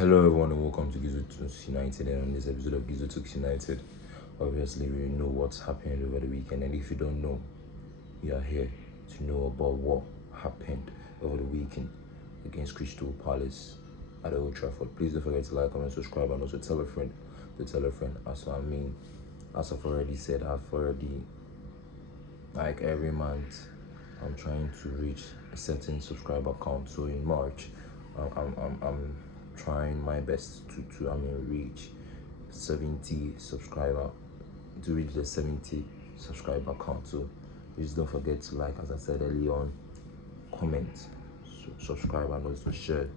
Hello everyone and welcome to Gizo Talks United, and on this episode of Gizo Talks United, obviously we know what's happening over the weekend, and if you don't know, we are here to know about what happened over the weekend against Crystal Palace at Old Trafford. Please don't forget to like, comment, subscribe, and also tell a friend to tell a friend. As I've already said, like every month, I'm trying to reach a certain subscriber count. So in March, I'm trying my best to reach 70 subscriber to reach the 70 subscriber count. So please don't forget to like, as I said earlier on, comment, subscribe, and also share,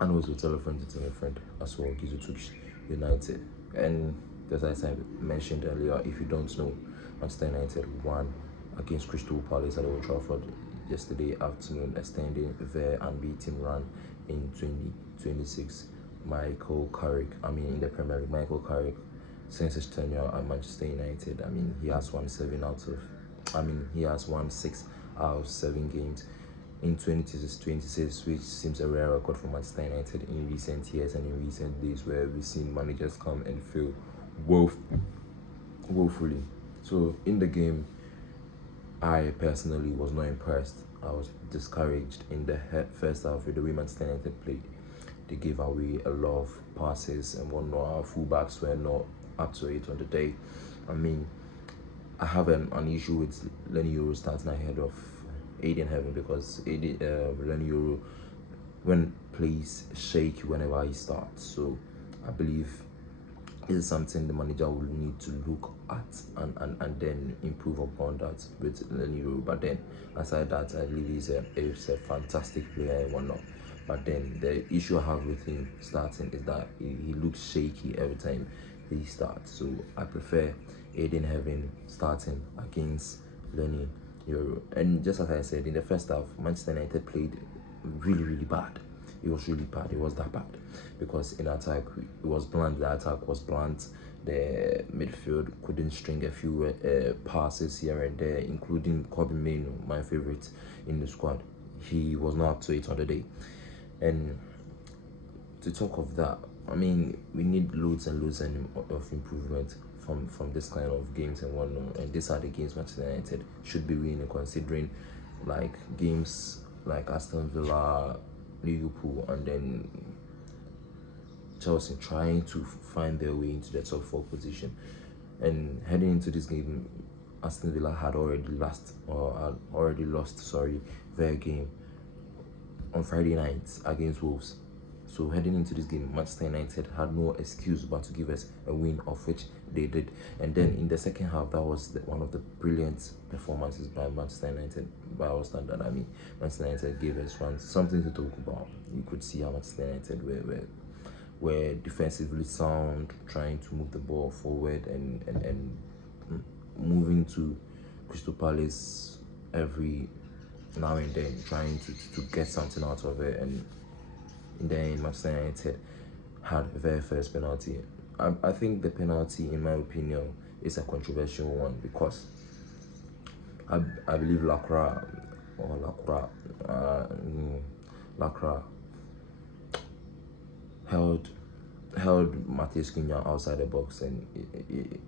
and also tell a friend to tell a friend as well. Gizo Talks United. And as I mentioned earlier, if you don't know, Manchester United won against Crystal Palace at Old Trafford yesterday afternoon, extending their unbeaten run in 2026. Michael Carrick, in the Premier League, Michael Carrick, since his tenure at Manchester United, he has won he has won 6 out of 7 games in 2026, which seems a rare record for Manchester United in recent years and in recent days, where we've seen managers come and fail woefully. So in the game, I personally was not impressed. I was discouraged in the first half with the way Manchester United played. They gave away a lot of passes and whatnot. Our fullbacks were not up to it on the day. I have an issue with Lenny Euro starting ahead of Aiden Heaven, because Lenny Euro, when plays, shaky whenever he starts. So I believe this is something the manager will need to look at and then improve upon that with Lenny Euro. But then aside that, I believe he's a fantastic player and whatnot. But then the issue I have with him starting is that he looks shaky every time he starts. So I prefer Aiden Heaven starting against Lenny Euro. And just as I said, in the first half, Manchester United played really bad. It was really bad. It was that bad, because in attack it was bland. The attack was bland. The midfield couldn't string a few passes here and there, including Kobe Mainoo, my favorite in the squad. He was not up to it on the day. And to talk of that, we need loads and loads of improvement from this kind of games and whatnot. And these are the games Manchester United should be winning, considering like games like Aston Villa, Liverpool, and then Chelsea trying to find their way into the top 4 position. And heading into this game, Aston Villa had already lost their game on Friday night against Wolves. So heading into this game, Manchester United had no excuse but to give us a win, of which they did. And then in the second half, that was one of the brilliant performances by Manchester United by our standard. Manchester United gave us something to talk about. You could see how Manchester United were defensively sound, trying to move the ball forward and moving to Crystal Palace every now and then, trying to get something out of it. And then Manchester United had the very first penalty. I think the penalty, in my opinion, is a controversial one, because I believe Lacra held Matheus Cunha outside the box, and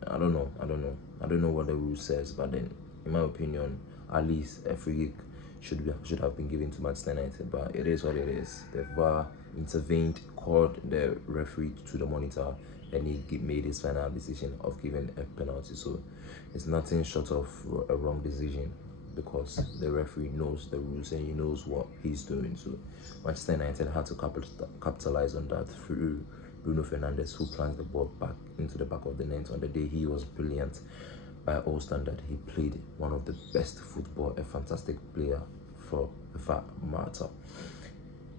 I don't know what the rule says. But then, in my opinion, at least a free kick should have been given to Manchester United. But it is what it is. The VAR intervened, called the referee to the monitor, and he made his final decision of giving a penalty. So it's nothing short of a wrong decision, because the referee knows the rules and he knows what he's doing. So Manchester United had to capitalize on that through Bruno Fernandes, who plunged the ball back into the back of the net. On the day, he was brilliant by all standard. He played one of the best football, a fantastic player for the fact matter.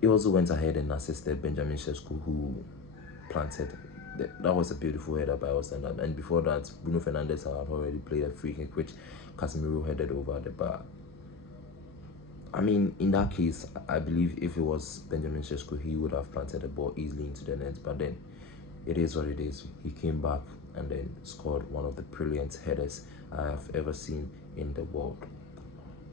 He also went ahead and assisted Benjamin Sesko, who planted. That was a beautiful header by all standard. And before that, Bruno Fernandes had already played a free kick, which Casemiro headed over the bar. In that case, I believe if it was Benjamin Sesko, he would have planted the ball easily into the net. But then, it is what it is. He came back and then scored one of the brilliant headers I have ever seen in the world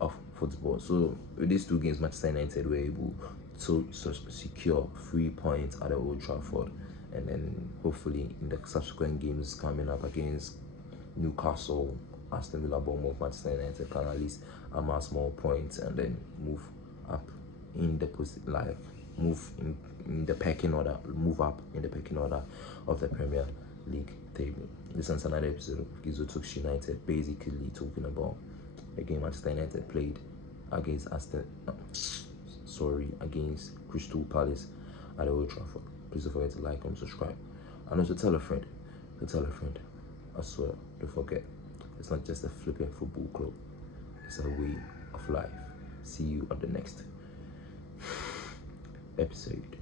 of football. So with these 2 games, Manchester United were able to secure 3 points at the Old Trafford, and then hopefully in the subsequent games coming up against Newcastle, Aston Villa, Bournemouth, Manchester United can at least amass more points and then move up in the in the pecking order, move up in the pecking order of the Premier League table. This is another episode of Gizo Talks United, basically talking about the game Manchester United played against against Crystal Palace at the Old Trafford. Please don't forget to like and subscribe, and also tell a friend. I swear, don't forget, it's not just a flipping football club, it's a way of life. See you on the next episode.